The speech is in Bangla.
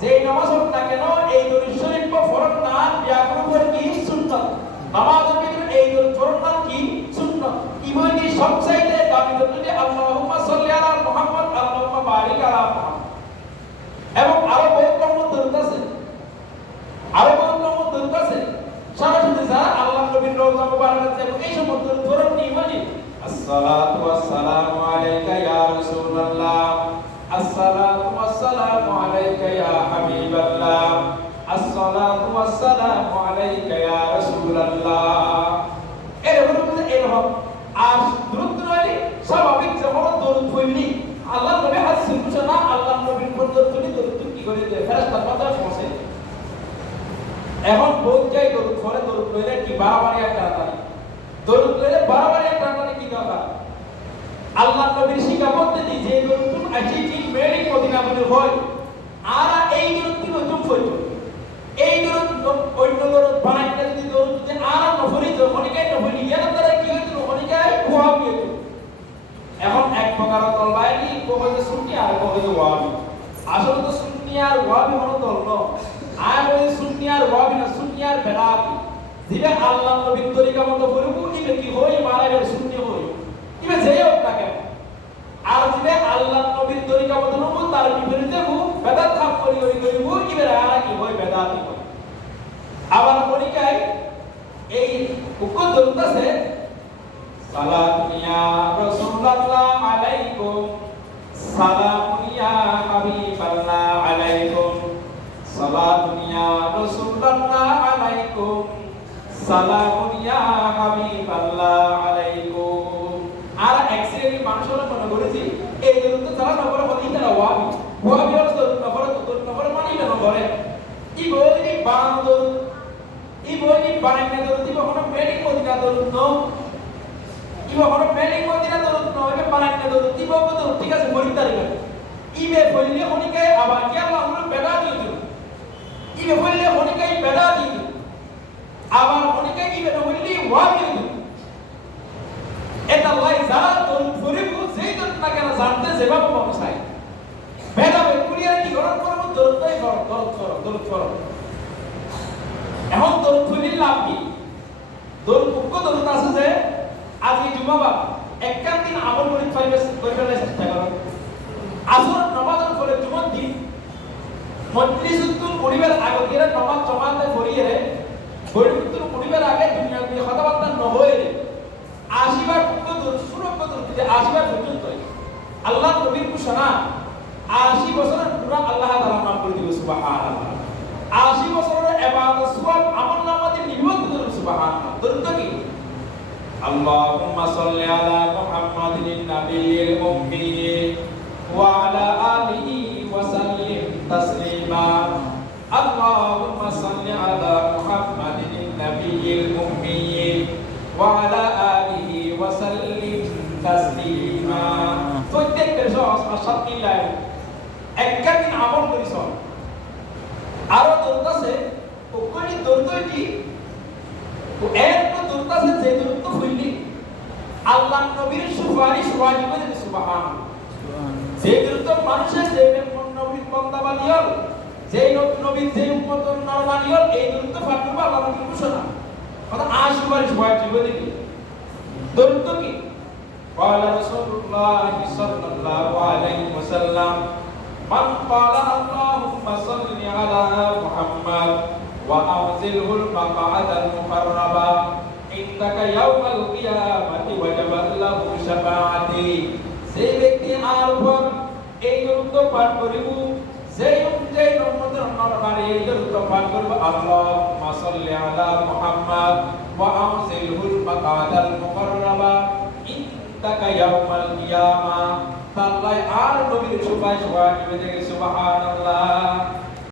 যেই নামাজ হোক না কেন এই দরুদ শরীফ বা ফরজ না ব্যাকরণ কি সুন্নাত নামাজের ভিতরে এই দরুদ ফরজ না কি সুন্নাত ইমানি সবচাইতে দামি দরুদ আল্লাহুম্মা সাল্লি আলা মুহাম্মদ আল্লাহুম্মা বারিক আলা মুহাম্মদ এবং আরো বহুত রকমের দরুদ আছে সরাসরি যারা আল্লাহ নবীর রওজা মুবারকাত এবং এই সমস্ত দরুদ ইমানি আসসালাতু ওয়াসসালামু আলাইকা ইয়া রাসূলুল্লাহ আসসালাতু ওয়াসসালামু আলাইকা ইয়া হাবিবাল্লাহ আসসালাতু ওয়াসসালামু আলাইকা ইয়া রাসূলুল্লাহ এরকম আর দরুদ নয় স্বাভাবিক যখন দরুদ পড়লি আল্লাহ নবী হাদিসে বলেছেন না আল্লাহ নবীর উপর দরুদ কি করে দেয় ফেরেশতার মাথায় পৌঁছে এখন বহুত যাই দরুদ পড়ে দরুদ লইলে কি বারবার একটা তারি দরুদ লইলে বারবার একটা তারি কি দরকার আল্লাহ নবীর শিক্ষা বলতে দি যে দরুদ আছে ঠিক মেরিট মদিনা বলে হয় আর এই দরুদ কি নতুন ফটো এই দরুদ অন্য দরুদ বানাইতে যদি দরুদ যে আর নফরি যখনই নফরি এর দ্বারা কি হইতো যখনই ওয়াব হইতো এখন এক প্রকার তলবাইনি কোহতে সুন্নি আর কোহতে ওয়াবি আসলে তো সুন্নি আর ওয়াবি হলো তলব আর ওই সুন্নি আর ওয়াবি না সুন্নি আর বেদাত যেটা আল্লাহ নবীর তরিকা মতো পড়বো ইবে কি হই মারা গেল সুন্নি হই ইবে যেই হোক না কেন আর যেটা আল্লাহ নবীর তরিকা মতো নব তার বিপরীতে হু বেদাত খাপ করি ইবে আর কি হই বেদাত হই আবার তরিকায় এই উক্ত দরুদ আছে সালাতুন ইয়া রাসূলুল্লাহ আলাইকুম সালামুন ইয়া হাবিবাল্লাহ আলাইকুম সালাতুন ইয়া রাসূলুল্লাহ আলাইকুম সালামুন ইয়া হাবিবাল্লাহ আলাইকুম আর এক্সেলি মানুষরা মনে করেছি এই দরুদ তো যারা নবর বলি তারা ওয়াবি হলো দরুদ নবর মানি না নবরে ই বলি বানানো দরুদ ই বলি বানাইনা দরুদ ই কখনো মেডিক মদিনা দরুদ ন ইবা হলো মেডিক মদিনা দরুদ ন এটা বানাইনা দরুদ ই বলবো দরুদ ঠিক আছে পরিতারি করে ইবে বললে হনিকে আবার কি আল্লাহ আমরা বেদা দিয়ে দিল ইবে বললে হনিকে বেদা দিয়ে দিল আবার হনিকে ইবে বললে ওয়াবি দিল এটা আল্লাহ যারা দরুদ ফরিবু যেই দরুদ না কেন জানতে যেভাবে মানুষ চাই বেদা কুরিয়ার কি গরম করব দরুদই করো এখন দরুদ ফরিল লাভ কি দরুদ পক্ষ দরুদ আছে যে আজকে জুমাবার একখান দিন আমল করে চেষ্টা করো আসর নামাজের পরে জুমার দিন মজলিসুল পরিবার আগে গিয়ে নামাজ জমাতে পড়িয়ে পরিবর্তন পরিবার আগে দুনিয়া দিয়ে কথাবার্তা ন হয়ে আশীর্বাদ সুরক্ষিত দিতে আশীর্বাদ পর্যন্ত আল্লাহ নবীর ঘোষণা 80 বছরের পুরো আল্লাহ তাআলা নাম করে দিবে সুবহানাল্লাহ 80 বছরের ইবাদত সওয়াব আমল নামাতে নির্ভর করে সুবহানাল্লাহ দরুদ কি আল্লাহুম্মা সাল্লি আলা মুহাম্মাদিন নাবিয়্যিল উম্মি ওয়া আলা আলিহি ওয়া সাল্লিম তাসলিমা আল্লাহুম্মা সাল্লি আলা মুহাম্মাদিন নাবিয়্যিল উম্মি ওয়া আলা আলিহি ওয়া সাল্লিম তাসলিমা প্রত্যেকটা সহজ সাতটি লাইন একদিন আমল করিস আরো দরুদ আছে ওকনি দরুদটি এর তো দরুদ আছে যে দরুদ হইলি আল্লাহ নবীর সুপারিশ ওয়াজিব আছে সুবহানাল্লাহ যে দরুদ মানুষের যে নবীর বান্দা বানিয়ল যে নবীর যে উম্মত নরমানিয়ল এই দরুদ পাঠ করবে আল্লাহ নবীর ঘোষণা কথা সুপারিশ ওয়াজিব দেখি দরুদ কি قال رسول الله صلى الله عليه وسلم من قال اللهم صل على محمد وأنزله المقعد المقرب عندك يوم القيامة وجبت له شفاعتي সেই ব্যক্তি আর উপর এই দরুদ পাঠ করিব যেই উম্মতের নরনারী এই দরুদ পাঠ করব আল্লাহুম্মা সাল্লি আলা মুহাম্মদ ওয়া আনজিলহুল মাকাদাল মুকাররাবা ইনতাকা ইয়াউমাল কিয়ামা তাআলা আর নবীর সুপারিশ ওয়াজিব দেখে সুবহানাল্লাহ